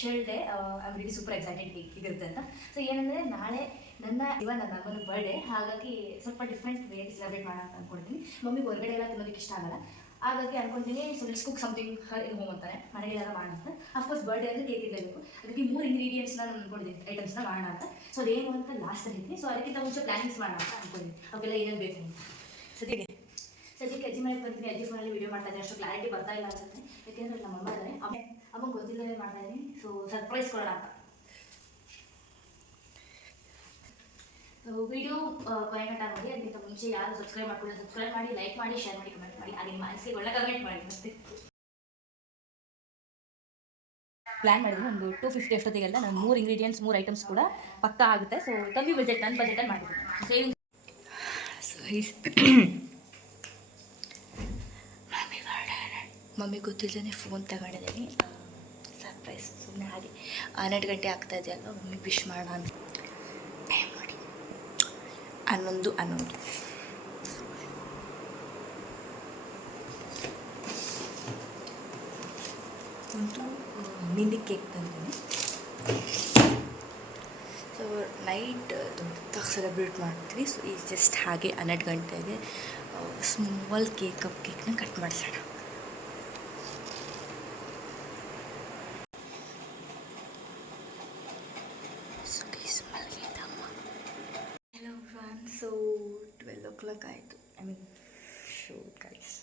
Special day. I am really super excited ಇರುತ್ತೆ ಅಂತ. So ಏನಂದರೆ ನಾಳೆ ನನ್ನ ಅಮ್ಮನ ಬರ್ಡೇ, ಹಾಗಾಗಿ ಸ್ವಲ್ಪ ಡಿಫ್ರೆಂಟ್ ವೇಗೆ ಸೆಲೆಬ್ರೇಟ್ ಮಾಡೋಣ ಅಂತ ಅಂದ್ಕೊಳ್ತೀನಿ. ಮಮ್ಮಿಗೆ ಹೊರಗಡೆ ಎಲ್ಲ ತಿನ್ನೋದಕ್ಕೆ ಇಷ್ಟ ಆಗಲ್ಲ, ಹಾಗಾಗಿ ಅನ್ಕೊತೀನಿ so let's cook something Har in home ಅಂತಾರೆ, ಮನೆಗೆಲ್ಲ ಮಾಡೋಣ ಅಂತ. ಅಫ್ಕೋರ್ಸ್ ಬರ್ಡೇ ಅಂದರೆ ಕೇಕ್ ಇರಲೇಬೇಕು, ಅದಕ್ಕೆ 3 ಇಂಗ್ರೀಡಿಯೆಂಟ್ಸ್ನ ನಾನು ಅಂದ್ಕೊಂಡಿದ್ದೀನಿ, ಐಟಮ್ಸ್ನ ಮಾಡೋಣ ಅಂತ. ಸೊ ಅದೇನು ಅಂತ ಲಾಸ್ಟ್ ಹೇಳ್ತೀನಿ. ಸೊ ಅದಕ್ಕಿಂತ ಮುಂಚೆ ಪ್ಲಾನಿಂಗ್ಸ್ ಮಾಡೋಣ ಅಂತ ಅಂದ್ಕೊಂಡಿದ್ದೀನಿ, ಅವೆಲ್ಲ ಏನೇನು ಬೇಕು ಅಂತ. ಸದ್ಯಕ್ಕೆ ಅಜ್ಜಿ ಮನೆಗೆ ಬರ್ತೀನಿ. ಅಜ್ಜಿ ಫೋನಲ್ಲಿ ವೀಡಿಯೋ ಮಾಡ್ತಾ ಇದ್ದೀನಿ, ಅಷ್ಟು ಕ್ಲಾರಿಟಿ ಬರ್ತಾ ಇಲ್ಲ ಅನ್ಸುತ್ತೆ, ಯಾಕೆಂದರೆ ನಮ್ಮ ಅಮ್ಮ ಇದ್ದಾರೆ, ಅಮ್ಮಂಗೆ ಗೊತ್ತಿಲ್ಲದೆ ಮಾಡ್ತಾ ಇದ್ದೀನಿ. ಸೊ ಸರ್ಪ್ರೈಸ್ ಕೊಡೋಣ ಅಂತ. ವಿಡಿಯೋ ಕೊನೆಗಂಟ ನೋಡಿ. ಅದಕ್ಕಿಂತ ಮುಂಚೆ ಯಾರು ಸಬ್ಸ್ಕ್ರೈಬ್ ಮಾಡ್ಕೊಳ್ಳಿ, ಸಬ್ಸ್ಕ್ರೈಬ್ ಮಾಡಿ, ಲೈಕ್ ಮಾಡಿ, ಶೇರ್ ಮಾಡಿ, ಕಮೆಂಟ್ ಮಾಡಿ, ಹಾಗೆ ನಿಮ್ಮ ಮನಸ್ಸಿಗೆ ಒಳ್ಳೆ ಕಮೆಂಟ್ ಮಾಡಿ. ಮತ್ತೆ ಪ್ಲ್ಯಾನ್ ಮಾಡಿದ್ರೆ ಒಂದು 250 ಅಷ್ಟೊತ್ತಿಗೆಲ್ಲ ನಾನು 3 ಇಂಗ್ರೀಡಿಯೆಂಟ್ಸ್ 3 ಐಟಮ್ಸ್ ಕೂಡ ಪಕ್ಕಾ ಆಗುತ್ತೆ. ಸೊ ಕಮ್ಮಿ ಬಜೆಟ್, ನನ್ನ ಬಜೆಟಲ್ಲಿ ಮಾಡಿದ್ದೀನಿ ಸೇವಿಂಗ್. ಮಮ್ಮಿ ಗೊತ್ತಿಲ್ಲದೇ ಫೋನ್ ತಗೊಂಡಿದ್ದೀನಿ, ಸರ್ಪ್ರೈಸ್. ಸುಮ್ಮನೆ ಹಾಗೆ 12 ಗಂಟೆ ಆಗ್ತಾ ಇದೆಯಲ್ವ, ಮಮ್ಮಿಗೆ ವಿಶ್ ಮಾಡೋಣ ಅಂತ. ಟೈಮ್ ನೋಡಿ 11 ಒಂದು ಮಿನಿ ಕೇಕ್ ತಂದಿದ್ದೀನಿ. ಸೊ ನೈಟ್ ದೊಡ್ಡದಾಗಿ ಸೆಲೆಬ್ರೇಟ್ ಮಾಡ್ತೀವಿ. ಸೊ ಈಗ ಜಸ್ಟ್ ಹಾಗೆ 12 ಗಂಟೆಗೆ ಸ್ಮಾಲ್ ಕೇಕ್ನ ಕಟ್ ಮಾಡಿಸೋಣ. Hello friends, so 12 o'clock ಆಯಿತು. I mean show guys.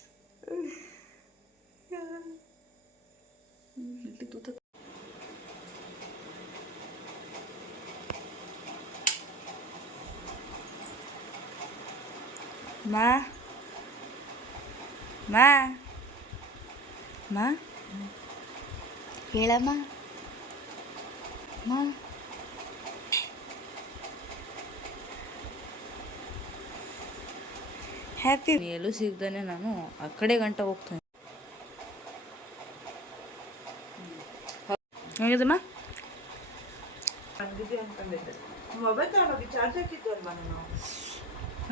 ಮಾ ಹೇಳಮ್ಮ, ಮಾ ಹ್ಯಾಪಿ. ಎಲ್ಲೂ ಸಿಗ್ದಾನೆ ನಾನು ಆ ಕಡೆ ಗಂಟೆ ಹೋಗ್ತೇನೆ. ಹೇಗಿದಮ್ಮ?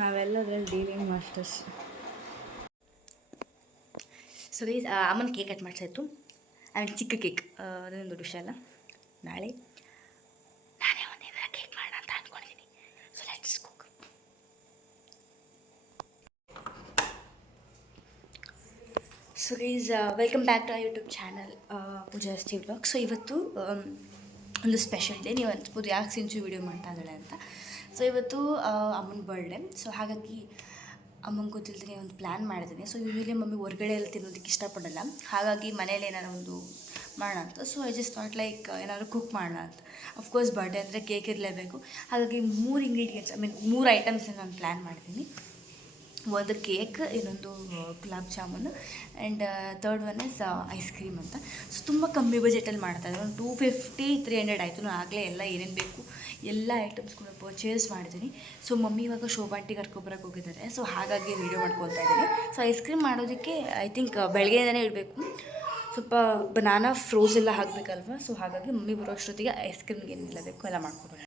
ನಾವೆಲ್ಲದ್ರಲ್ಲಿ ಡೀಲಿಂಗ್ ಮಾಸ್ಟರ್ಸ್. ಸೊ ಗೈಸ್, ಅಮ್ಮನ ಕೇಕ್ ಕಟ್ ಮಾಡಿಸಾಯ್ತು. ಆಮೇಲೆ ಚಿಕ್ಕ ಕೇಕ್, ಅದೇನು ದೊಡ್ಡ ವಿಷಯ ಅಲ್ಲ. ನಾಳೆ ನಾನೇ ಒಂದೇ ಕೇಕ್ ಮಾಡೋಣ ಅಂತ ಅಂದ್ಕೊಂಡಿದ್ದೀನಿ. So let's cook. So guys, welcome back to YouTube channel Pooja ST vlog. So ಇವತ್ತು ಒಂದು ಸ್ಪೆಷಲ್ ಡೇ. ನೀವು ಅನ್ಸ್ಬೋದು ಯಾಕೆ ಸಿಂಚು ವೀಡಿಯೋ ಮಾಡ್ತಾ ಇದ್ದಾಳೆ ಅಂತ. ಸೊ ಇವತ್ತು ಅಮ್ಮನ ಬರ್ಡೇ. ಸೊ ಹಾಗಾಗಿ ಅಮ್ಮಂಗೆ ಗೊತ್ತಿಲ್ದೇ ಒಂದು ಪ್ಲ್ಯಾನ್ ಮಾಡಿದ್ದೀನಿ. ಸೊ ಯೂಶ್ವಲಿ ಮಮ್ಮಿ ಹೊರಗಡೆ ಎಲ್ಲ ತಿನ್ನೋದಕ್ಕೆ ಇಷ್ಟಪಡಲ್ಲ, ಹಾಗಾಗಿ ಮನೇಲಿ ಏನಾರು ಒಂದು ಮಾಡೋಣ ಅಂತ. So I just not like ಏನಾದ್ರು ಕುಕ್ ಮಾಡೋಣ ಅಂತ. ಅಫ್ಕೋರ್ಸ್ ಬರ್ಡೇ ಅಂದರೆ ಕೇಕ್ ಇರಲೇಬೇಕು, ಹಾಗಾಗಿ 3 ಇಂಗ್ರೀಡಿಯೆಂಟ್ಸ್, ಐ ಮೀನ್ 3 ಐಟಮ್ಸ್ ನಾನು ಪ್ಲ್ಯಾನ್ ಮಾಡಿದ್ದೀನಿ. ಒಂದು ಕೇಕ್, ಇನ್ನೊಂದು gulab jamun, and third one is ice cream ಅಂತ. ಸೊ ತುಂಬ ಕಮ್ಮಿ ಬಜೆಟಲ್ಲಿ ಮಾಡ್ತಾಯಿದ್ದೆ. ಒಂದು 250-300 ಆಯಿತು. ನಾನು ಆಗಲೇ ಎಲ್ಲ ಏನೇನು ಬೇಕು ಎಲ್ಲ ಐಟಮ್ಸ್ ಕೂಡ ಪರ್ಚೇಸ್ ಮಾಡಿದ್ದೀನಿ. ಸೊ ಮಮ್ಮಿ ಇವಾಗ ಶೋಭಾಂಟಿ ಕರ್ಕೊಬರಕ್ಕೆ ಹೋಗಿದ್ದಾರೆ. ಸೊ ಹಾಗಾಗಿ ವೀಡಿಯೋ ಮಾಡ್ಕೊಳ್ತಾ ಇದ್ದೀನಿ. ಸೊ ಐಸ್ ಕ್ರೀಮ್ ಮಾಡೋದಕ್ಕೆ ಐ ಥಿಂಕ್ ಬೆಳಗ್ಗೆಯಿಂದನೇ ಇಡಬೇಕು. ಸ್ವಲ್ಪ ಬನಾನಾ ಫ್ರೋಸ್ ಎಲ್ಲ ಹಾಕಬೇಕಲ್ವ. ಸೊ ಹಾಗಾಗಿ ಮಮ್ಮಿ ಬರೋ ಅಷ್ಟೊತ್ತಿಗೆ ಐಸ್ ಕ್ರೀಮ್ಗೆ ಏನೆಲ್ಲ ಬೇಕು ಎಲ್ಲ ಮಾಡ್ಕೊಬೋಣ.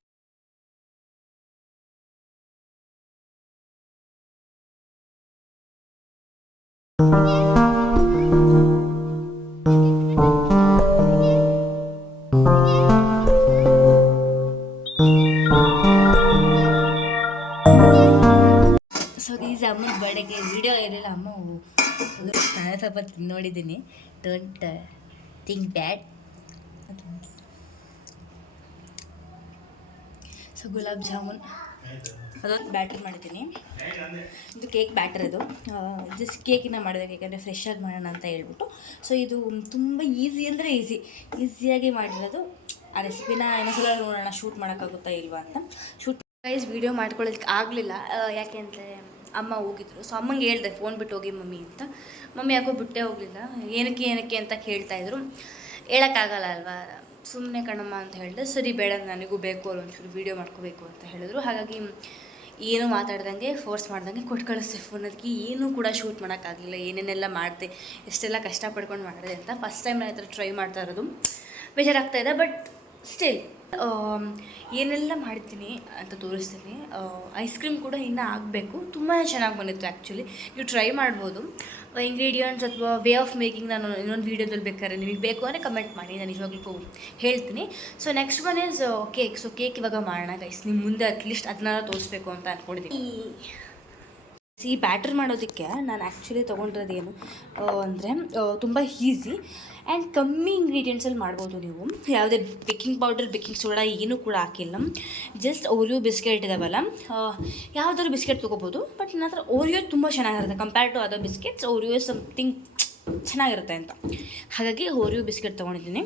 ಸೊ ಈಸ್ ಅಮ್ಮನ ಬರ್ಡೇಗೆ ವೀಡಿಯೋ ಇರಲಿಲ್ಲ. ಅಮ್ಮ ನಾನು ಸ್ವಲ್ಪ ನೋಡಿದ್ದೀನಿ. Don't think bad. So gulab jamun ಅದೊಂದು ಬ್ಯಾಟರ್ ಮಾಡಿದ್ದೀನಿ. ಇದು ಕೇಕ್ ಬ್ಯಾಟರ್. ಇದು ಜಸ್ಟ್ ಕೇಕಿನ ಮಾಡಬೇಕು, ಯಾಕಂದರೆ ಫ್ರೆಶ್ಶಾಗಿ ಮಾಡೋಣ ಅಂತ ಹೇಳ್ಬಿಟ್ಟು. ಸೊ ಇದು ತುಂಬ ಈಸಿ ಅಂದರೆ ಈಸಿಯಾಗಿ ಮಾಡಿರೋದು. ಆ ರೆಸಿಪಿನ ಇನ್ನೊಂದ್ಸಲ ನೋಡೋಣ, ಶೂಟ್ ಮಾಡೋಕ್ಕಾಗುತ್ತಾ ಇಲ್ವಾ ಅಂತ. ಶೂಟ್ ಗೈಸ್ ವೀಡಿಯೋ ಮಾಡ್ಕೊಳ್ಳೋದಕ್ಕೆ ಆಗಲಿಲ್ಲ, ಯಾಕೆ ಅಂದರೆ ಅಮ್ಮ ಹೋಗಿದ್ರು. ಸೊ ಅಮ್ಮಂಗೆ ಹೇಳಿದೆ ಫೋನ್ ಬಿಟ್ಟು ಹೋಗಿ ಮಮ್ಮಿ ಅಂತ. ಮಮ್ಮಿ ಯಾಕೋ ಬಿಟ್ಟೇ ಹೋಗಲಿಲ್ಲ. ಏನಕ್ಕೆ ಅಂತ ಕೇಳ್ತಾಯಿದ್ರು. ಹೇಳೋಕ್ಕಾಗಲ್ಲ ಅಲ್ವಾ, ಸುಮ್ಮನೆ ಕಣಮ್ಮ ಅಂತ ಹೇಳಿದೆ. ಸರಿ ಬೇಡ, ನನಗೂ ಬೇಕು ಒಂಚೂರು ವೀಡಿಯೋ ಮಾಡ್ಕೋಬೇಕು ಅಂತ ಹೇಳಿದ್ರು. ಹಾಗಾಗಿ ಏನೂ ಮಾತಾಡ್ದಂಗೆ ಫೋರ್ಸ್ ಮಾಡ್ದಂಗೆ ಕೊಟ್ಟು ಕಳಿಸ್ದೆ ಫೋನ್. ಅದಕ್ಕೆ ಏನೂ ಕೂಡ ಶೂಟ್ ಮಾಡೋಕ್ಕಾಗಲಿಲ್ಲ. ಏನೇನೆಲ್ಲ ಮಾಡಿದೆ, ಎಷ್ಟೆಲ್ಲ ಕಷ್ಟಪಡ್ಕೊಂಡು ಮಾಡಿದೆ ಅಂತ ಫಸ್ಟ್ ಟೈಮ್ ನಾನು ಈ ಥರ ಟ್ರೈ ಮಾಡ್ತಾ ಇರೋದು. ಬೇಜಾರಾಗ್ತಾಯಿದೆ, ಬಟ್ ಸ್ಟಿಲ್ ಏನೆಲ್ಲ ಮಾಡ್ತೀನಿ ಅಂತ ತೋರಿಸ್ತೀನಿ. ಐಸ್ ಕ್ರೀಮ್ ಕೂಡ ಇನ್ನೂ ಆಗಬೇಕು. ತುಂಬಾ ಚೆನ್ನಾಗಿ ಬಂದಿತ್ತು ಆ್ಯಕ್ಚುಲಿ. ನೀವು ಟ್ರೈ ಮಾಡ್ಬೋದು. ಇಂಗ್ರೀಡಿಯೆಂಟ್ಸ್ ಅಥವಾ ವೇ ಆಫ್ ಮೇಕಿಂಗ್ ನಾನು ಇನ್ನೊಂದು ವೀಡಿಯೋದಲ್ಲಿ ಬೇಕಾದ್ರೆ ನಿಮಗೆ ಬೇಕು ಅಂದರೆ ಕಮೆಂಟ್ ಮಾಡಿ, ನಾನು ನಿಜವಾಗ್ಲೂ ಹೇಳ್ತೀನಿ. So next one is cake. So cake ಇವಾಗ ಮಾಡೋಣ ಗೈಸ್, ನಿಮ್ಮ ಮುಂದೆ ಅಟ್ಲೀಸ್ಟ್ ಅದನ್ನ ತೋರಿಸ್ಬೇಕು ಅಂತ ಅಂದ್ಕೊಂಡಿದ್ದೀನಿ. ಈ ಬ್ಯಾಟರ್ ಮಾಡೋದಕ್ಕೆ ನಾನು ಆ್ಯಕ್ಚುಲಿ ತೊಗೊಂಡಿರೋದು ಏನು ಅಂದರೆ ತುಂಬ ಈಸಿ ಆ್ಯಂಡ್ ಕಮ್ಮಿ ಇಂಗ್ರೀಡಿಯೆಂಟ್ಸಲ್ಲಿ ಮಾಡ್ಬೋದು ನೀವು. ಯಾವುದೇ ಬೇಕಿಂಗ್ ಪೌಡರ್, ಬೇಕಿಂಗ್ ಸೋಡಾ ಏನೂ ಕೂಡ ಹಾಕಿಲ್ಲ. ಜಸ್ಟ್ ಓರಿಯೋ ಬಿಸ್ಕೆಟ್ ಇದಾವಲ್ಲ, ಯಾವುದಾದ್ರು ಬಿಸ್ಕೆಟ್ ತೊಗೋಬೋದು. ಬಟ್ ನನ್ನ ಹತ್ರ ಓರಿಯೋ ತುಂಬ ಚೆನ್ನಾಗಿರುತ್ತೆ compare to other biscuits. Oreo something ಚೆನ್ನಾಗಿರುತ್ತೆ ಅಂತ, ಹಾಗಾಗಿ ಓರಿಯೋ ಬಿಸ್ಕೆಟ್ ತೊಗೊಂಡಿದ್ದೀನಿ.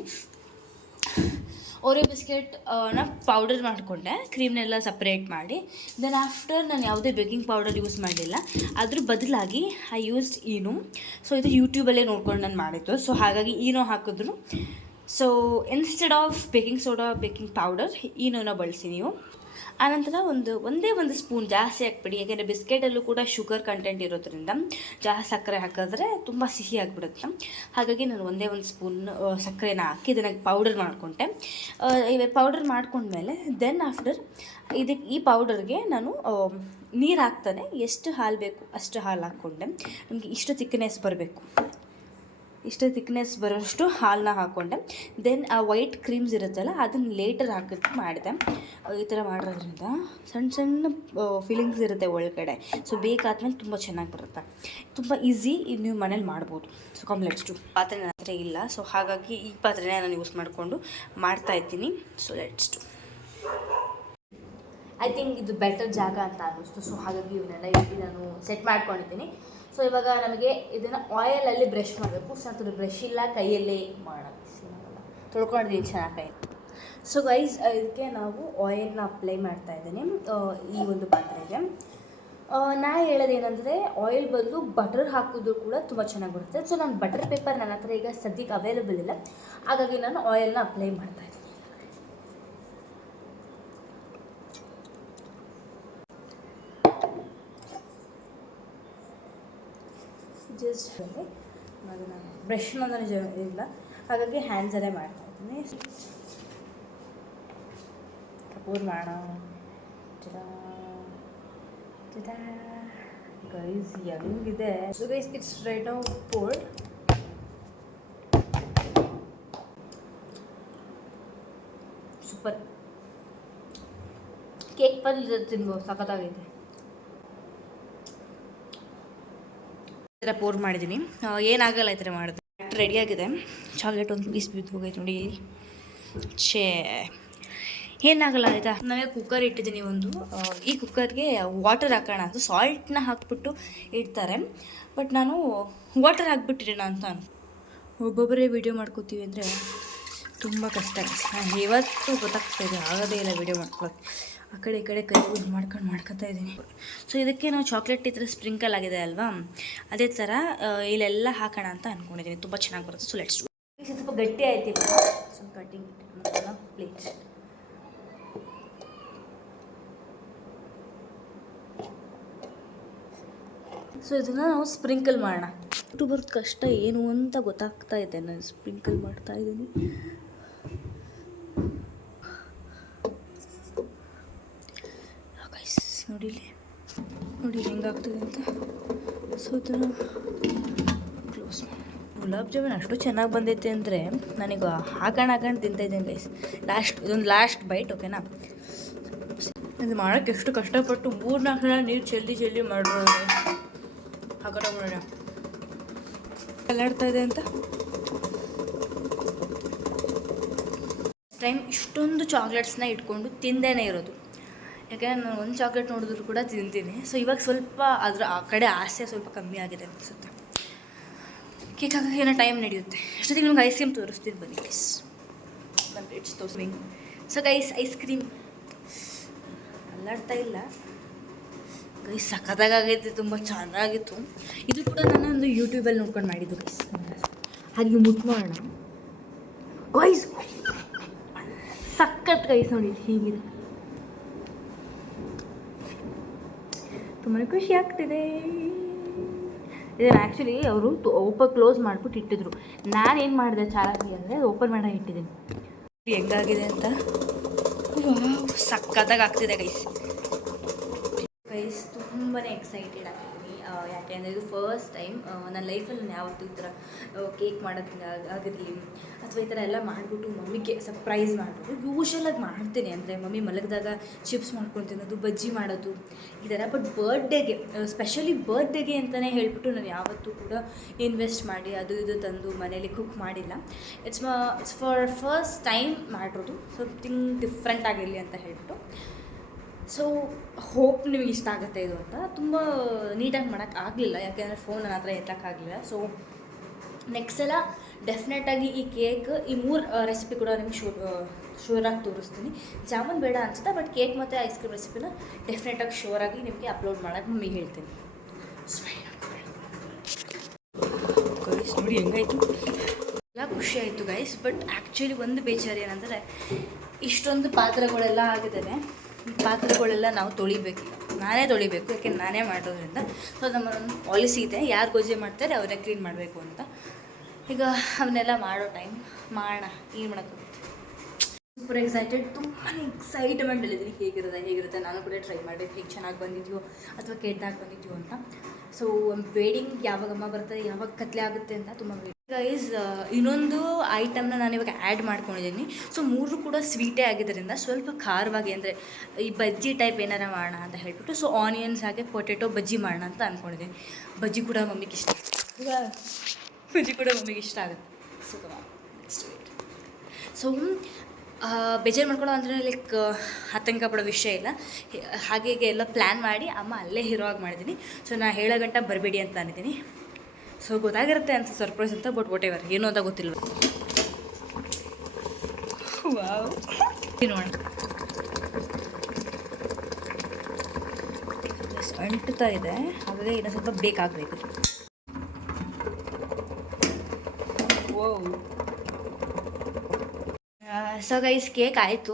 ಓರಿಯೋ ಬಿಸ್ಕೆಟ್ ನ ಪೌಡರ್ ಮಾಡಿಕೊಂಡೆ, ಕ್ರೀಮ್ನೆಲ್ಲ ಸಪ್ರೇಟ್ ಮಾಡಿ. ದೆನ್ ಆಫ್ಟರ್ ನಾನು ಯಾವುದೇ ಬೇಕಿಂಗ್ ಪೌಡರ್ ಯೂಸ್ ಮಾಡಲಿಲ್ಲ, ಅದ್ರ ಬದಲಾಗಿ ಐ ಯೂಸ್ಡ್ ಈನೋ. ಸೊ ಇದು ಯೂಟ್ಯೂಬಲ್ಲೇ ನೋಡ್ಕೊಂಡು ನಾನು ಮಾಡಿದ್ದು. ಸೊ ಹಾಗಾಗಿ ಈನೋ ಹಾಕಿದ್ರು. So instead of baking soda, baking powder, ಈನೋನ ಬಳಸಿ ನೀವು. ಆನಂತರ ಒಂದೇ ಒಂದು ಸ್ಪೂನ್, ಜಾಸ್ತಿ ಹಾಕ್ಬಿಡಿ, ಯಾಕೆಂದರೆ ಬಿಸ್ಕೆಟಲ್ಲೂ ಕೂಡ ಶುಗರ್ ಕಂಟೆಂಟ್ ಇರೋದ್ರಿಂದ ಜಾಸ್ತಿ ಸಕ್ಕರೆ ಹಾಕಿದ್ರೆ ತುಂಬ ಸಿಹಿ ಆಗಿಬಿಡುತ್ತೆ. ಹಾಗಾಗಿ ನಾನು ಒಂದೇ ಒಂದು ಸ್ಪೂನ್ ಸಕ್ಕರೆನ ಹಾಕಿ ಇದನ್ನು ಪೌಡರ್ ಮಾಡಿಕೊಂಡೆ. ಪೌಡರ್ ಮಾಡ್ಕೊಂಡ್ಮೇಲೆ ದೆನ್ ಆಫ್ಟರ್ ಈ ಪೌಡರ್ಗೆ ನಾನು ನೀರು ಹಾಕ್ತಾನೆ ಎಷ್ಟು ಹಾಲು ಬೇಕು ಅಷ್ಟು ಹಾಲು ಹಾಕ್ಕೊಂಡೆ. ನಮಗೆ ಇಷ್ಟು ತಿಕ್ನೆಸ್ ಬರಬೇಕು, ಇಷ್ಟು ತಿಕ್ನೆಸ್ ಬರೋಷ್ಟು ಹಾಲನ್ನ ಹಾಕ್ಕೊಂಡೆ. ದೆನ್ ಆ ವೈಟ್ ಕ್ರೀಮ್ಸ್ ಇರುತ್ತಲ್ಲ ಅದನ್ನು ಲೇಟರ್ ಹಾಕಿಟ್ಟು ಮಾಡಿದೆ. ಈ ಥರ ಮಾಡೋದ್ರಿಂದ ಸಣ್ಣ ಸಣ್ಣ ಫೀಲಿಂಗ್ಸ್ ಇರುತ್ತೆ ಒಳಗಡೆ. ಸೊ ಬೇಕಾದ್ಮೇಲೆ ತುಂಬ ಚೆನ್ನಾಗಿ ಬರುತ್ತೆ, ತುಂಬ ಈಸಿ, ನೀವು ಮನೇಲಿ ಮಾಡ್ಬೋದು. So let's do. ಪಾತ್ರೆ ನನ್ನ ಹತ್ರ ಇಲ್ಲ, ಸೊ ಹಾಗಾಗಿ ಈ ಪಾತ್ರೆನೇ ನಾನು ಯೂಸ್ ಮಾಡಿಕೊಂಡು ಮಾಡ್ತಾಯಿದ್ದೀನಿ. So let's do. I think ಇದು ಬೆಟರ್ ಜಾಗ ಅಂತ ಅನ್ನಿಸ್ತು. ಸೊ ಹಾಗಾಗಿ ಇವನ್ನೆಲ್ಲ ಇಲ್ಲಿ ನಾನು ಸೆಟ್ ಮಾಡ್ಕೊಂಡಿದ್ದೀನಿ. ಸೊ ಇವಾಗ ನಮಗೆ ಇದನ್ನು ಆಯಿಲಲ್ಲಿ ಬ್ರಷ್ ಮಾಡಬೇಕು. ಸೊ ಅದು ಬ್ರಷ್ ಇಲ್ಲ, ಕೈಯಲ್ಲೇ ಮಾಡೋಕ್ಕೆ ತೊಳ್ಕೊಂಡಿದ್ದೀನಿ ಚೆನ್ನಾಗಿ. ಸೊ ಗೈಸ್, ಇದಕ್ಕೆ ನಾವು ಆಯಿಲ್ನ ಅಪ್ಲೈ ಮಾಡ್ತಾಯಿದ್ದೀನಿ ಈ ಒಂದು ಪಾತ್ರೆಗೆ. ನಾ ಹೇಳೋದೇನೆಂದರೆ ಆಯಿಲ್ ಬದಲು ಬಟರ್ ಹಾಕಿದ್ರು ಕೂಡ ತುಂಬ ಚೆನ್ನಾಗಿ ಬರುತ್ತೆ. ಸೊ ನಾನು ಬಟರ್ ಪೇಪರ್ ನನ್ನ ಹತ್ರ ಈಗ ಸದ್ಯಕ್ಕೆ ಅವೈಲೇಬಲ್ ಇಲ್ಲ, ಹಾಗಾಗಿ ನಾನು ಆಯಿಲ್ನ ಅಪ್ಲೈ ಮಾಡ್ತಾಯಿದ್ದೀನಿ. ಜಸ್ಟ್ ಅದನ್ನು ಬ್ರಷ್ನ ಇಲ್ಲ, ಹಾಗಾಗಿ ಹ್ಯಾಂಡ್ಸಲ್ಲೇ ಮಾಡ್ತಾಯಿದ್ದೀನಿ. ಕಪೂರ್ ಮಾಡೋಣ. ಗೈಸ್ ಹೆಂಗಿದೆ. So guys, it's right now poured. Super cake ಪಲ್ಯ ತಿನ್ಬೋದು, ಸಖತ್ತಾಗೈತೆ. ಪೋರ್ ಮಾಡಿದ್ದೀನಿ, ಏನಾಗಲ್ಲ ಈ ಥರ ಮಾಡಿದೆ. ರೆಡಿಯಾಗಿದೆ. ಚಾಕ್ಲೇಟ್ ಒಂದು ಪೀಸ್ ಬಿದ್ದು ಹೋಗೈತೆ ನೋಡಿ ಇಲ್ಲಿ. ಏನಾಗಲ್ಲ ಆಯಿತಾ. ನನಗೆ ಕುಕ್ಕರ್ ಇಟ್ಟಿದ್ದೀನಿ ಒಂದು. ಈ ಕುಕ್ಕರ್ಗೆ ವಾಟರ್ ಹಾಕೋಣ ಅಂತ ಸಾಲ್ಟ್ನ ಹಾಕ್ಬಿಟ್ಟು ಇಡ್ತಾರೆ, ಬಟ್ ನಾನು ವಾಟರ್ ಹಾಕ್ಬಿಟ್ಟಿರೋಣ ಅಂತ. ಒಬ್ಬೊಬ್ಬರೇ ವೀಡಿಯೋ ಮಾಡ್ಕೋತೀವಿ ಅಂದರೆ ತುಂಬ ಕಷ್ಟ ಆಗುತ್ತೆ. ನಾನು ಇವತ್ತು ಗೊತ್ತಾಗ್ತಾಯಿದೆ, ಆಗೋದೇ ಇಲ್ಲ ವೀಡಿಯೋ ಮಾಡ್ಕೊಳ್ಳೋದು. ಆ ಕಡೆ ಈ ಕಡೆ ಕೈ ಯೂಸ್ ಮಾಡ್ಕೊತಾ ಇದ್ದೀನಿ. ಸೊ ಇದಕ್ಕೆ ನಾವು ಚಾಕ್ಲೇಟ್ ಈ ಥರ ಸ್ಪ್ರಿಂಕಲ್ ಆಗಿದೆ ಅಲ್ವಾ, ಅದೇ ಥರ ಇಲ್ಲೆಲ್ಲ ಹಾಕೋಣ ಅಂತ ಅಂದ್ಕೊಂಡಿದ್ದೀನಿ. ತುಂಬ ಚೆನ್ನಾಗಿ ಬರುತ್ತೆ. So let's. ಸ್ವಲ್ಪ ಗಟ್ಟಿ ಆಯ್ತು ಇವಾಗ. ಸ್ವಲ್ಪ ಕಟ್ಟಿಂಗ್ ಪ್ಲೇಟ್. ಸೊ ಇದನ್ನು ನಾವು ಸ್ಪ್ರಿಂಕಲ್ ಮಾಡೋಣ. ಬರೋದು ಕಷ್ಟ ಏನು ಅಂತ ಗೊತ್ತಾಗ್ತಾ ಇದೆ. ನಾನು ಸ್ಪ್ರಿಂಕಲ್ ಮಾಡ್ತಾ ಇದ್ದೀನಿ. ನೋಡಿ ಹೆಂಗಾಗ್ತದೆ ಅಂತ. ಸೊ ಇದನ್ನು ಕ್ಲೋಸ್ ಮಾಡಿ. ಗುಲಾಬ್ ಜಾಮೂನ್ ಅಷ್ಟು ಚೆನ್ನಾಗಿ ಬಂದೈತೆ ಅಂದರೆ ನನಗೆ ಹಾಕೊಂಡು ತಿಂತಾಯಿದ್ದೀನಿ ಗೈಸ್. ಇದೊಂದು ಲಾಸ್ಟ್ ಬೈಟ್, ಓಕೆನಾ? ಇದು ಮಾಡೋಕ್ಕೆ ಎಷ್ಟು ಕಷ್ಟಪಟ್ಟು 3-4 ಸಲ ನೀರು ಜಲ್ದಿ ಮಾಡೋದು. ಹಾಕೋಣ ಮಾಡೋಣ ಕಲ್ಲಾಡ್ತಾ ಇದೆ ಅಂತ. ಟೈಮ್ ಇಷ್ಟೊಂದು ಚಾಕ್ಲೇಟ್ಸ್ನ ಇಟ್ಕೊಂಡು ತಿಂದೇನೆ ಇರೋದು, ಯಾಕೆಂದರೆ ನಾನು ಒಂದು ಚಾಕ್ಲೇಟ್ ನೋಡಿದ್ರು ಕೂಡ ತಿಂತೀನಿ. ಸೊ ಇವಾಗ ಸ್ವಲ್ಪ ಆ ಕಡೆ ಆಸೆ ಸ್ವಲ್ಪ ಕಮ್ಮಿ ಆಗಿದೆ ಅನಿಸುತ್ತೆ. ಕೇಕ್ ಹಾಕೋಕೆ ಏನೋ ಟೈಮ್ ನಡೆಯುತ್ತೆ. ಅಷ್ಟೊತ್ತಿಗೆ ನಿಮ್ಗೆ ಐಸ್ ಕ್ರೀಮ್ ತೋರಿಸ್ತೀನಿ ಬನ್ನಿ ಗೈಸ್. ನಾನು ಇಟ್ಸ್ ತೋರಿಸ್ತೀನಿ. ಸೊ ಗೈಸ್, ಐಸ್ ಕ್ರೀಮ್ ಅಲ್ಲಾಡ್ತಾ ಇಲ್ಲ ಗೈಸ್, ಸಖತ್ತಾಗೈತೆ, ತುಂಬ ಚೆನ್ನಾಗಿತ್ತು. ಇದು ಕೂಡ ನಾನು ಒಂದು ಯೂಟ್ಯೂಬಲ್ಲಿ ನೋಡ್ಕೊಂಡು ಮಾಡಿದ್ದು ಗೈಸ್. ಹಾಗೆ ಮುಟ್ಟು ಮಾಡೋಣ ಗೈಸ್. ಸಖತ್ ಗೈಸ್, ನೋಡಿ ಹೀಗಿದೆ. ತುಂಬಾ ಖುಷಿ ಆಗ್ತಿದೆ. ಇದನ್ನು ಆ್ಯಕ್ಚುಲಿ ಅವರು ಕ್ಲೋಸ್ ಮಾಡಿಬಿಟ್ಟು ಇಟ್ಟಿದ್ರು. ನಾನೇನು ಮಾಡಿದೆ ಚಾಲಾಕಿ ಅಂದರೆ ಓಪನ್ ಮಾಡೋ ಇಟ್ಟಿದ್ದೀನಿ. ಹೆಂಗಾಗಿದೆ ಅಂತ ಸಕ್ಕತ್ತಾಗಿ ಆಗ್ತಿದೆ ಗೈಸ್. ತುಂಬಾ ಎಕ್ಸೈಟೆಡ್ ಆಗಿದ್ದೀನಿ ಯಾಕೆಂದರೆ ಇದು ಫಸ್ಟ್ ಟೈಮ್ ನನ್ನ ಲೈಫಲ್ಲಿ ನಾನು ಯಾವತ್ತೂ ಈ ಥರ ಕೇಕ್ ಮಾಡೋದು ಆಗಿರಲಿ ಅಥವಾ ಈ ಥರ ಎಲ್ಲ ಮಾಡಿಬಿಟ್ಟು ಮಮ್ಮಿಗೆ ಸರ್ಪ್ರೈಸ್ ಮಾಡಿಬಿಟ್ಟು ಯೂಶಲಾಗಿ ಮಾಡ್ತೀನಿ. ಅಂದರೆ ಮಮ್ಮಿ ಮಲಗಿದಾಗ ಚಿಪ್ಸ್ ಮಾಡ್ಕೊಂಡು ತಿನ್ನೋದು, ಬಜ್ಜಿ ಮಾಡೋದು ಈ ಥರ. ಬಟ್ ಬರ್ಡೇಗೆ, ಸ್ಪೆಷಲಿ ಬರ್ಡೇಗೆ ಅಂತಲೇ ಹೇಳ್ಬಿಟ್ಟು ನಾನು ಯಾವತ್ತೂ ಕೂಡ ಇನ್ವೆಸ್ಟ್ ಮಾಡಿ ಅದು ಇದು ತಂದು ಮನೇಲಿ ಕುಕ್ ಮಾಡಿಲ್ಲ. ಇಟ್ಸ್ ಫಾರ್ ಫಸ್ಟ್ ಟೈಮ್ ಮಾಡಿರೋದು, ಸಮಥಿಂಗ್ ಡಿಫ್ರೆಂಟ್ ಆಗಿರಲಿ ಅಂತ ಹೇಳ್ಬಿಟ್ಟು. ಸೊ ಹೋಪ್ ನಿಮಗೆ ಇಷ್ಟ ಆಗುತ್ತೆ ಇದು ಅಂತ. ತುಂಬ ನೀಟಾಗಿ ಮಾಡೋಕ್ಕಾಗಲಿಲ್ಲ, ಯಾಕೆಂದರೆ ಫೋನ್ ನನ್ನ ಹತ್ರ ಎತ್ತಕ್ಕಾಗಲಿಲ್ಲ. ಸೊ ನೆಕ್ಸ್ಟ್ ಸಲ ಡೆಫಿನೆಟಾಗಿ ಈ ಕೇಕ್, ಈ 3 ರೆಸಿಪಿ ಕೂಡ ನಿಮ್ಗೆ ಶೋರಾಗಿ ತೋರಿಸ್ತೀನಿ. ಜಾಮೂನ್ ಬೇಡ ಅನಿಸುತ್ತೆ, ಬಟ್ ಕೇಕ್ ಮತ್ತು ಐಸ್ ಕ್ರೀಮ್ ರೆಸಿಪಿನ ಡೆಫಿನೆಟಾಗಿ ಶೋರಾಗಿ ನಿಮಗೆ ಅಪ್ಲೋಡ್ ಮಾಡೋಕ್ಕೆ ಮಮ್ಮಿ ಹೇಳ್ತೀನಿ. ಗೈಸ್ ನೋಡಿ ಹೆಂಗಾಯಿತು, ಎಲ್ಲ ಖುಷಿ ಆಯಿತು ಗೈಸ್. ಬಟ್ ಆ್ಯಕ್ಚುಲಿ ಒಂದು ಬೇಜಾರು ಏನಂದರೆ ಇಷ್ಟೊಂದು ಪಾತ್ರೆಗಳೆಲ್ಲ ಆಗಿದ್ದಾವೆ. ಪಾತ್ರೆಗಳೆಲ್ಲ ನಾವು ತೊಳಿಬೇಕೀಗ, ನಾನೇ ತೊಳಿಬೇಕು, ಯಾಕೆಂದ್ರೆ ನಾನೇ ಮಾಡೋದ್ರಿಂದ. ಸೊ ನಮ್ಮದೊಂದು ಪಾಲಿಸಿ ಇದೆ, ಯಾರು ಗೋಜೆ ಮಾಡ್ತಾರೆ ಅವರೇ ಕ್ಲೀನ್ ಮಾಡಬೇಕು ಅಂತ. ಈಗ ಅವನ್ನೆಲ್ಲ ಮಾಡೋ ಟೈಮ್ ಮಾಡೋಣ, ಏನು ಮಾಡೋಕ್ಕಾಗುತ್ತೆ. ಸೂಪರ್ ಎಕ್ಸೈಟೆಡ್, ತುಂಬಾ ಎಕ್ಸೈಟ್ಮೆಂಟಲ್ಲಿದ್ದೀನಿ. ಹೇಗಿರುತ್ತೆ ನಾನು ಕೂಡ ಟ್ರೈ ಮಾಡಬೇಕು, ಹೇಗೆ ಚೆನ್ನಾಗಿ ಬಂದಿದ್ಯೋ ಅಥವಾ ಕೆಟ್ಟದಾಗಿ ಬಂದಿದ್ಯೋ ಅಂತ. ಸೊ ವೇಡಿಂಗ್ ಯಾವಾಗ ಅಮ್ಮ ಬರ್ತದೆ, ಯಾವಾಗ ಕತ್ಲೆ ಆಗುತ್ತೆ ಅಂತ ತುಂಬ ಗೈಸ್. ಇನ್ನೊಂದು ಐಟಮ್ನ ನಾನು ಇವಾಗ ಆ್ಯಡ್ ಮಾಡ್ಕೊಂಡಿದ್ದೀನಿ. ಸೊ 3 ಕೂಡ ಸ್ವೀಟೇ ಆಗಿದ್ದರಿಂದ ಸ್ವಲ್ಪ ಖಾರವಾಗಿ, ಅಂದರೆ ಈ ಬಜ್ಜಿ ಟೈಪ್ ಏನಾರ ಮಾಡೋಣ ಅಂತ ಹೇಳ್ಬಿಟ್ಟು. ಸೊ ಆನಿಯನ್ಸ್ ಹಾಗೆ ಪೊಟೆಟೊ ಬಜ್ಜಿ ಮಾಡೋಣ ಅಂತ ಅಂದ್ಕೊಂಡಿದ್ದೀನಿ. ಬಜ್ಜಿ ಕೂಡ ಮಮ್ಮಿಗೆ ಇಷ್ಟ ಆಗುತ್ತೆ. ಸೊ ಬೇಜಾರು ಮಾಡ್ಕೊಳ್ಳೋ ಅಂದರೆ ಲೈಕ್ ಆತಂಕ ಪಡೋ ವಿಷಯ ಇಲ್ಲ. ಹಾಗೆ ಎಲ್ಲ ಪ್ಲ್ಯಾನ್ ಮಾಡಿ ಅಮ್ಮ ಅಲ್ಲೇ ಹೀರೋ ಆಗಿ ಮಾಡಿದ್ದೀನಿ. ಸೊ ನಾನು ಹೇಳೋ ಗಂಟ ಬರಬೇಡಿ ಅಂತ ಅಂದಿದ್ದೀನಿ. ಸೊ ಗೊತ್ತಾಗಿರುತ್ತೆ ಅಂತ ಸರ್ಪ್ರೈಸ್ ಅಂತ, ಬಟ್ ವಾಟ್ ಎವರ್, ಏನು ಅಂತ ಗೊತ್ತಿಲ್ಲ. ವಾವ್, ನೋಡೋಣ. ಅಂಟುತ್ತಾ ಇದೆ, ಹಾಗಾಗಿ ಇನ್ನೂ ಸ್ವಲ್ಪ ಬೇಕಾಗಬೇಕು. ಸೊ ಗೈಸ್ ಕೇಕ್ ಆಯಿತು,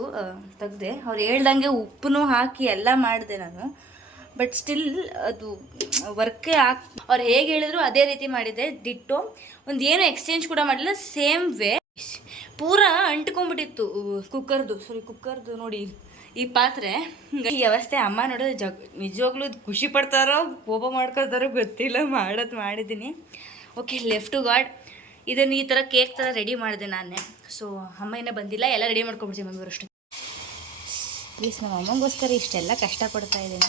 ತೆಗ್ದೆ. ಅವ್ರು ಹೇಳ್ದಂಗೆ ಉಪ್ಪು ಹಾಕಿ ಎಲ್ಲ ಮಾಡಿದೆ ನಾನು. ಬಟ್ ಸ್ಟಿಲ್ ಅದು ವರ್ಕೇ ಅವ್ರು ಹೇಗೆ ಹೇಳಿದ್ರು ಅದೇ ರೀತಿ ಮಾಡಿದೆ, ಡಿಟ್ಟೋ. ಒಂದು ಏನು ಎಕ್ಸ್ಚೇಂಜ್ ಕೂಡ ಮಾಡಲಿಲ್ಲ, ಸೇಮ್ ವೇ. ಪೂರಾ ಅಂಟ್ಕೊಂಡ್ಬಿಟ್ಟಿತ್ತು ಕುಕ್ಕರ್ದು ನೋಡಿ ಈ ಪಾತ್ರೆ. ಈ ವ್ಯವಸ್ಥೆ ಅಮ್ಮ ನೋಡೋದು ನಿಜವಾಗ್ಲೂ ಖುಷಿ ಪಡ್ತಾರೋ ಕೋಪ ಮಾಡ್ಕೊಳ್ತಾರೋ ಗೊತ್ತಿಲ್ಲ, ಮಾಡಿದ್ದೀನಿ. Okay, left to God. ಇದನ್ನು ಈ ಥರ ಕೇಕ್ ಥರ ರೆಡಿ ಮಾಡಿದೆ ನಾನೇ. ಸೊ ಅಮ್ಮ ಇನ್ನೂ ಬಂದಿಲ್ಲ, ಎಲ್ಲ ರೆಡಿ ಮಾಡ್ಕೊಂಡ್ಬಿಡ್ತೀನಿ ಮಮ್ಮಿಯವರಷ್ಟು. ಪ್ಲೀಸ್, ನಮ್ಮ ಅಮ್ಮಂಗೋಸ್ಕರ ಇಷ್ಟೆಲ್ಲ ಕಷ್ಟಪಡ್ತಾ ಇದ್ದೀನಿ.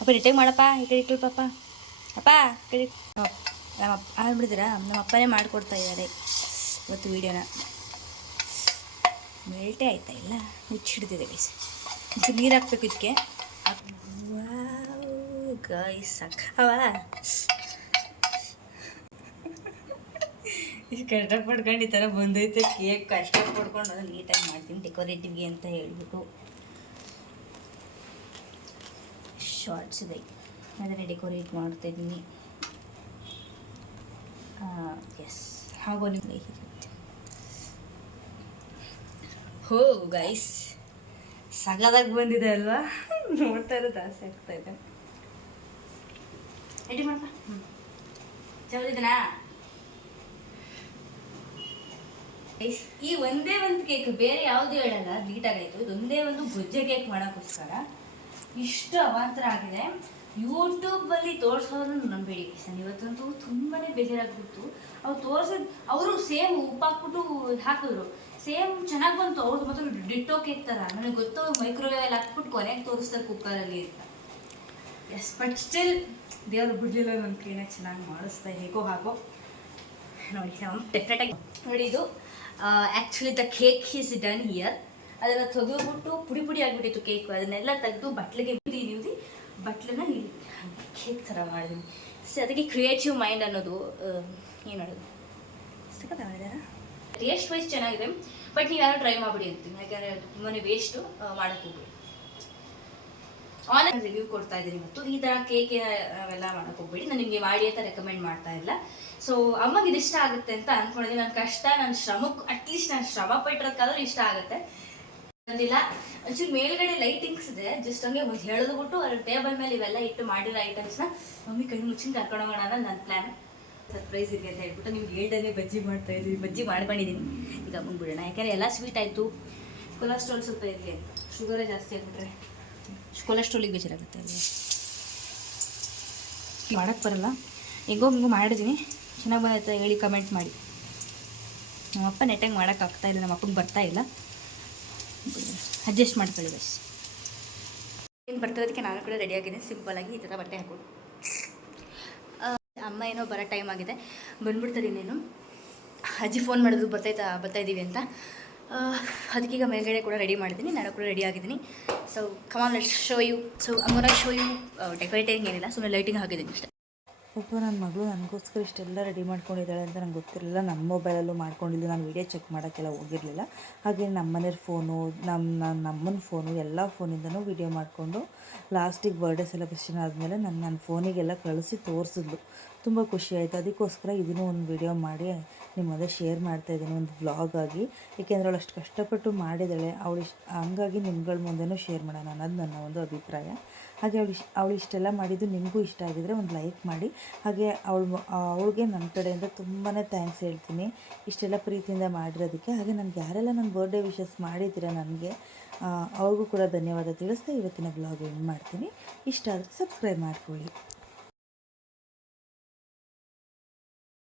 ಅಪ್ಪ ರಿಟೇಕ್ ಮಾಡಪ್ಪ, ಈ ಕಡೆ ಇಟ್ಕೊಳ್ಳಿ ಪಾಪ. ಅಪ್ಪ ಕಡೆ ಆಗ್ಬಿಡಿದ್ದೀರಾ? ನಮ್ಮ ಅಪ್ಪನೇ ಮಾಡಿಕೊಡ್ತಾ ಇದ್ದಾರೆ ಇವತ್ತು ವೀಡಿಯೋನ. ಮೆಲ್ಟೇ ಆಯ್ತಾ ಇಲ್ಲ, ಮುಚ್ಚಿಡ್ತಿದೆ ಗೈಸ್. ಇದು ನೀರು ಹಾಕ್ಬೇಕು ಇದಕ್ಕೆ. ಗೈಸ್ ಸಾಕವ ಇಷ್ಟು ಕಷ್ಟಪಡ್ಕೊಂಡು ಈ ಥರ ಬಂದೈತೆ ಕೇಕ್. ಕಷ್ಟಪಡ್ಕೊಂಡು ಅದನ್ನು ನೀಟಾಗಿ ಮಾಡ್ತೀನಿ ಡೆಕೋರೇಟಿವ್ಗೆ ಅಂತ ಹೇಳ್ಬಿಟ್ಟು. ಶಾರ್ಟ್ಸ್ ಇದೆ, ಅದನ್ನೇ ಡೆಕೋರೇಟ್ ಮಾಡ್ತಾಯಿದ್ದೀನಿ. ಎಸ್, ಹಾಗೂ ನಿಮಗೆ ಹೋ ಗೈಸ್, ಸಗದಾಗಿ ಬಂದಿದೆ ಅಲ್ವಾ? ನೋಡ್ತಾ ಇರೋದು ಆಸೆ ಆಗ್ತಾಯಿದೆ. ರೆಡಿ ಮಾಡಪ್ಪ. ಚೌದಿದನಾ ಈ ಒಂದೇ ಒಂದು ಕೇಕ್, ಬೇರೆ ಯಾವುದು ಹೇಳಲ್ಲ, ನೀಟಾಗಾಯಿತು. ಇದೊಂದೇ ಒಂದು ಗೊಜ್ಜೆ ಕೇಕ್ ಮಾಡೋಕ್ಕೋಸ್ಕರ ಇಷ್ಟು ಅವಾಂತರ ಆಗಿದೆ. ಯೂಟ್ಯೂಬಲ್ಲಿ ತೋರಿಸೋದನ್ನು ನಂಬೇಡಿ. ಇವತ್ತಂತೂ ತುಂಬಾ ಬೇಜಾರಾಗ್ಬಿಟ್ಟು, ಅವ್ರು ತೋರಿಸಿದ ಅವರು ಸೇಮ್ ಉಪ್ಪು ಹಾಕ್ಬಿಟ್ಟು ಹಾಕಿದ್ರು, ಸೇಮ್ ಚೆನ್ನಾಗಿ ಬಂತು. ಅವ್ರದ್ದು ಮಾತ್ರ ಡಿಟ್ಟೋ ಕೇಕ್ ಥರ. ನನಗೆ ಗೊತ್ತು ಅವ್ರು ಮೈಕ್ರೋವೇವಲ್ಲಿ ಹಾಕ್ಬಿಟ್ಟು ಕೊನೆಗೆ ತೋರಿಸ್ತಾರೆ ಕುಕ್ಕರಲ್ಲಿ ಅಂತ. ಎಸ್, ಬಟ್ ಸ್ಟಿಲ್ ದೇವ್ರು ಬಿಡಲಿಲ್ಲ, ನನ್ನ ಕ್ಲೀನಾಗಿ ಚೆನ್ನಾಗಿ ಮಾಡಿಸ್ತಾ ಹೇಗೋ ಹಾಗೋ ನೋಡಿ. ಡೆಫಿನೆಟಾಗಿ ನೋಡಿ, ಇದು actually the cake is done here. ಅದನ್ನು ತೆಗೆದುಬಿಟ್ಟು ಪುಡಿ ಆಗಿಬಿಟ್ಟಿತ್ತು ಕೇಕು. ಅದನ್ನೆಲ್ಲ ತೆಗೆದು ಬಟ್ಲಿಗೆ ನೀಡಿ ಬಟ್ಲನ್ನ ಕೇಕ್ ಥರ ಮಾಡಿದ್ದೀನಿ. ಸೊ ಅದಕ್ಕೆ ಕ್ರಿಯೇಟಿವ್ ಮೈಂಡ್ ಅನ್ನೋದು ಏನು ಹೇಳೋದು, ಸಖತ್ ಮಾಡಿದಾರ. ಟೇಸ್ಟ್ ವೈಸ್ ಚೆನ್ನಾಗಿದೆ, ಬಟ್ ನೀವು ಯಾರು ಟ್ರೈ ಮಾಡಿಬಿಡಿ ಅಂತೀನಿ. ಯಾಕೆಂದರೆ ಅದು ತುಂಬಾ ವೇಸ್ಟು, ಮಾಡೋಕ್ಕೆ ಹೋಗ್ಬಿಡಿ. ಆನ್ಲೈನ್ ರಿವ್ಯೂ ಕೊಡ್ತಾ ಇದ್ದೀನಿ ಮತ್ತು ಈ ಥರ ಕೇಕ್ ಅವೆಲ್ಲ ಮಾಡೋಕ್ಕೆ ಹೋಗ್ಬೇಡಿ. ನಾನು ನಿಮಗೆ ಮಾಡಿ ಅಂತ ರೆಕಮೆಂಡ್ ಮಾಡ್ತಾ ಇಲ್ಲ. ಸೊ ಅಮ್ಮಗೆ ಇದು ಇಷ್ಟ ಆಗುತ್ತೆ ಅಂತ ಅಂದ್ಕೊಂಡಿದ್ದೀನಿ. ನನ್ನ ಕಷ್ಟ, ನನ್ನ ಶ್ರಮಕ್ಕೆ ಅಟ್ಲೀಸ್ಟ್ ನಾನು ಶ್ರಮ ಪಟ್ಟಿರೋದಕ್ಕಾದ್ರೂ ಇಷ್ಟ ಆಗುತ್ತೆ. ಬಂದಿಲ್ಲ ಆ್ಯಕ್ಚುಲಿ ಮೇಲ್ಗಡೆ ಲೈಟಿಂಗ್ಸ್ ಇದೆ, ಜಸ್ಟ್ ಹಂಗೆ ಹೇಳಿದ್ಬಿಟ್ಟು ಅದ್ರ ಟೇಬಲ್ ಮೇಲೆ ಇವೆಲ್ಲ ಇಟ್ಟು ಮಾಡಿರೋ ಐಟಮ್ಸ್ನ ಮಮ್ಮಿ ಕೈ ಮುಚ್ಚಿಂದ ಕರ್ಕೊಂಡು ಹೋಗೋಣ ಅನ್ನೋದು ನನ್ನ ಪ್ಲ್ಯಾನ್. ಸರ್ಪ್ರೈಸ್ ಇದೆ ಅಂತ ಹೇಳ್ಬಿಟ್ಟು ನಿಮ್ಗೆ ಹೇಳ್ದೇ ಬಜ್ಜಿ ಮಾಡ್ತಾಯಿದ್ದೀವಿ, ಬಜ್ಜಿ ಮಾಡ್ಕೊಂಡಿದ್ದೀನಿ. ಈಗ ಬಂದ್ಬಿಡೋಣ, ಯಾಕೆಂದರೆ ಎಲ್ಲ ಸ್ವೀಟ್ ಆಯಿತು, ಕೊಲೆಸ್ಟ್ರಾಲ್ ಸ್ವಲ್ಪ ಇರಲಿ, ಶುಗರೇ ಜಾಸ್ತಿ ಆಗಿಬಿಟ್ರೆ ಕೊಲೆಸ್ಟ್ರಾಲಿಗೆ ಬೇಜಾರಾಗುತ್ತೆ ಅಲ್ವಾ. ಮಾಡೋಕ್ಕೆ ಬರಲ್ಲ, ಹೆಂಗೋ ಹಿಂಗೋ ಮಾಡಿದ್ದೀನಿ. ಚೆನ್ನಾಗಿ ಬಂದೈತೆ ಹೇಳಿ ಕಮೆಂಟ್ ಮಾಡಿ. ನಮ್ಮಪ್ಪ ನೆಟ್ಟಾಗಿ ಮಾಡೋಕ್ಕಾಗ್ತಾಯಿಲ್ಲ, ನಮ್ಮ ಅಪ್ಪನಿಗೆ ಬರ್ತಾಯಿಲ್ಲ, ಅಡ್ಜಸ್ಟ್ ಮಾಡ್ಕೊಳ್ಳಿ ಬಸ್. ಇನ್ನು ಬರ್ತಿರೋದಕ್ಕೆ ನಾನು ಕೂಡ ರೆಡಿಯಾಗಿದ್ದೀನಿ. ಸಿಂಪಲಾಗಿ ಈ ಥರ ಬಟ್ಟೆ ಹಾಕೊಂಡು. ಅಮ್ಮ ಏನೋ ಬರೋ ಟೈಮ್ ಆಗಿದೆ, ಬಂದ್ಬಿಡ್ತಾರೆ ಇನ್ನೇನು. ಅಜ್ಜಿ ಫೋನ್ ಮಾಡಿದ್ರು ಬರ್ತಾಯಿದ್ದೀವಿ ಅಂತ. ಅದಕ್ಕೀಗ ಮೇಲ್ಗಡೆ ಕೂಡ ರೆಡಿ ಮಾಡಿದ್ದೀನಿ, ನಾನು ಕೂಡ ರೆಡಿ ಆಗಿದ್ದೀನಿ. So come on let's show you. So ಅಂಗೋನ ಶೋ ಯು. ಡೆಕೋರೇಟಿಂಗ್ ಏನಿಲ್ಲ, ಸುಮ್ಮನೆ ಲೈಟಿಂಗ್ ಹಾಕಿದ್ದೀನಿ ಅಷ್ಟೇ. ಒಬ್ಬ ನನ್ನ ಮಗಳು ನನಗೋಸ್ಕರ ಇಷ್ಟೆಲ್ಲ ರೆಡಿ ಮಾಡ್ಕೊಂಡಿದ್ದಾಳೆ ಅಂತ ನಂಗೆ ಗೊತ್ತಿರಲಿಲ್ಲ. ನನ್ನ ಮೊಬೈಲಲ್ಲೂ ಮಾಡ್ಕೊಂಡಿದ್ದು, ನಾನು ವೀಡಿಯೋ ಚೆಕ್ ಮಾಡೋಕ್ಕೆಲ್ಲ ಹೋಗಿರಲಿಲ್ಲ. ಹಾಗೆ ನಮ್ಮನೆಯವ್ರ ಫೋನು, ನಮ್ಮನ ಫೋನು ಎಲ್ಲ ಫೋನಿಂದನೂ ವೀಡಿಯೋ ಮಾಡಿಕೊಂಡು ಲಾಸ್ಟಿಗೆ ಬರ್ಡೇ ಸೆಲೆಬ್ರೇಷನ್ ಆದಮೇಲೆ ನನ್ನ ಫೋನಿಗೆಲ್ಲ ಕಳಿಸಿ ತೋರಿಸಿದ್ಲು. ತುಂಬ ಖುಷಿ ಆಯಿತು. ಅದಕ್ಕೋಸ್ಕರ ಇದನ್ನು ಒಂದು ವೀಡಿಯೋ ಮಾಡಿ ನಿಮ್ಮ ಮುಂದೆ ಶೇರ್ ಮಾಡ್ತಾಯಿದ್ದೀನಿ, ಒಂದು ವ್ಲಾಗ್ ಆಗಿ. ಏಕೆಂದರೆ ಅವಳು ಅಷ್ಟು ಕಷ್ಟಪಟ್ಟು ಮಾಡಿದ್ದಾಳೆ, ಹಂಗಾಗಿ ನಿಮ್ಗಳ ಮುಂದೆನೂ ಶೇರ್ ಮಾಡೋಣ ಅನ್ನೋದು ನನ್ನ ಒಂದು ಅಭಿಪ್ರಾಯ. ಹಾಗೆ ಅವಳು ಇಷ್ಟೆಲ್ಲ ಮಾಡಿದ್ದು ನಿಮಗೂ ಇಷ್ಟ ಆಗಿದರೆ ಒಂದು ಲೈಕ್ ಮಾಡಿ. ಹಾಗೆ ಅವಳಿಗೆ ನನ್ನ ಕಡೆಯಿಂದ ತುಂಬಾ ಥ್ಯಾಂಕ್ಸ್ ಹೇಳ್ತೀನಿ ಇಷ್ಟೆಲ್ಲ ಪ್ರೀತಿಯಿಂದ ಮಾಡಿರೋದಕ್ಕೆ. ಹಾಗೆ ನನಗೆ ಯಾರೆಲ್ಲ ನನ್ನ ಬರ್ಡೇ ವಿಶಸ್ ಮಾಡಿದ್ದೀರ ನನಗೆ, ಅವ್ರಿಗೂ ಕೂಡ ಧನ್ಯವಾದ ತಿಳಿಸ್ತಾ ಇವತ್ತಿನ ಬ್ಲಾಗ್ ಎಂಡ್ ಮಾಡ್ತೀನಿ. ಇಷ್ಟ ಆದರೆ ಸಬ್ಸ್ಕ್ರೈಬ್ ಮಾಡ್ಕೊಳ್ಳಿ.